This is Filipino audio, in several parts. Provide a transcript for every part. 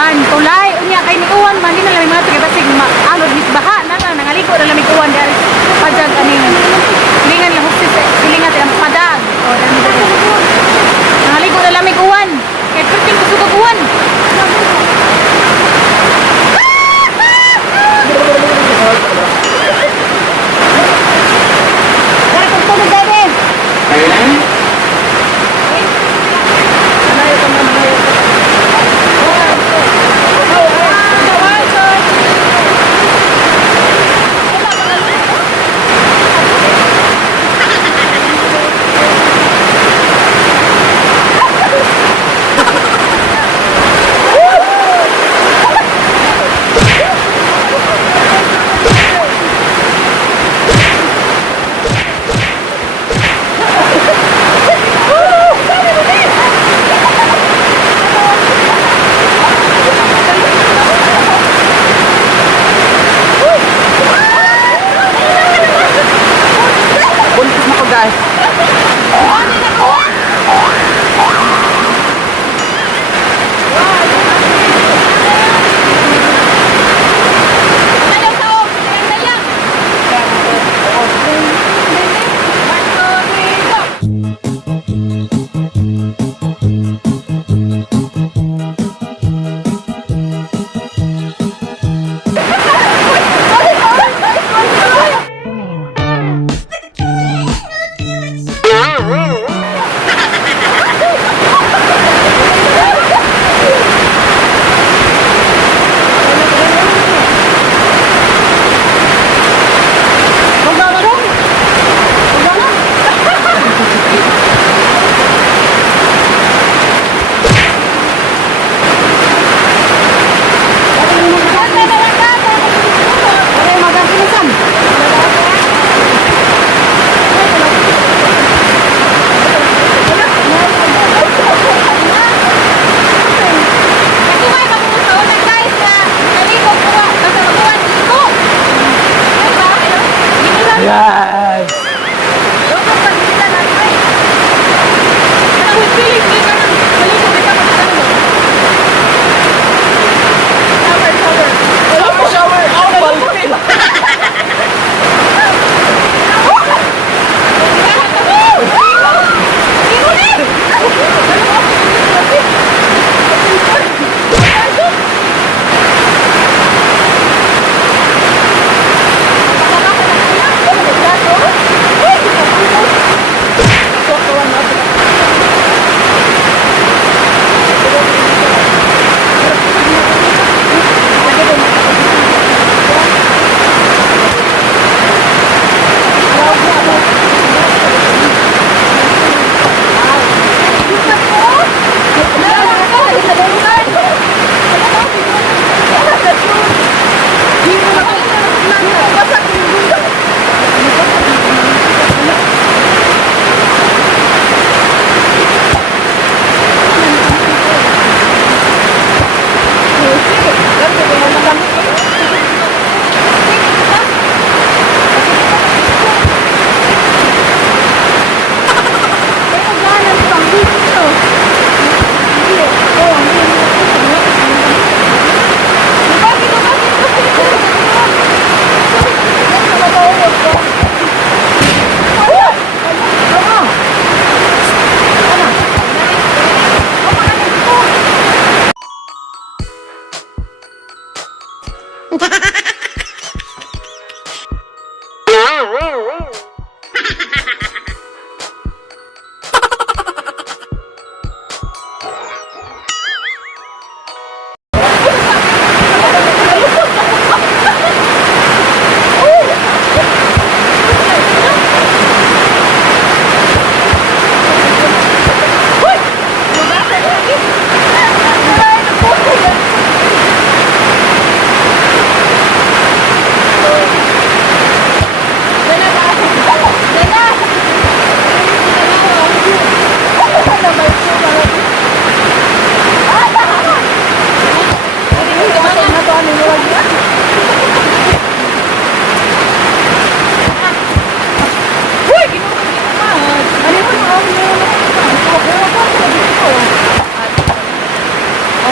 kuan tulay unya kay ni uwan man di na lamig mga tiga basig alod mis baha na nangaligo na lamig uwan dari pajag aning silingan lahok silingan ang padag o dami dali nangaligo na lamig uwan kay perting kusugod uwan. Dari kung tulog dali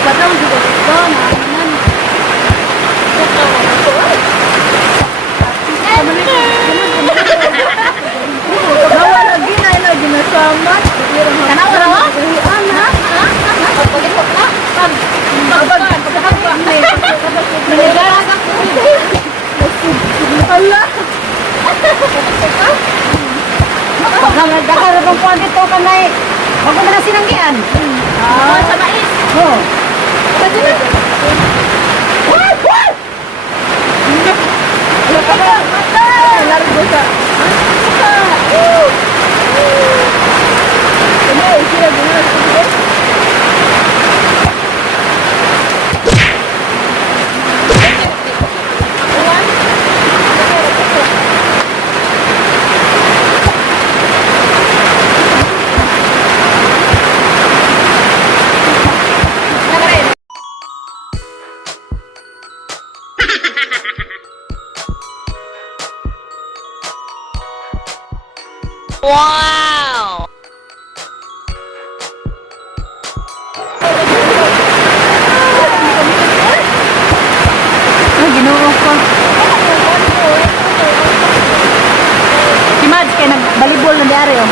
Padang juga di sana. Salamat. Tanawa na wa? Anak. Pagkakot na. Pagkakot. Niligaras ako. Allah. Dakar bang kuan dito kanay. Wag mo na sinanggian. Sa mais. Oh. Pwede na. Largo sa. Sila guna. Wow! Ay, ginoo ko. Si Mads kay nagbalibol na diari oh.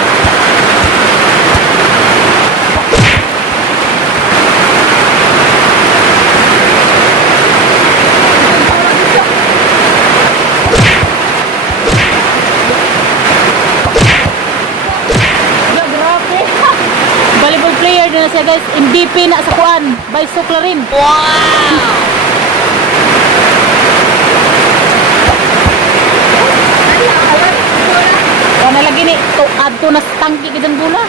Volleyball player din na siya guys. MVP na sa kuan. By Suklarin. Wow! Wala lagi ni. Adto na sa tangki ka dyan bula.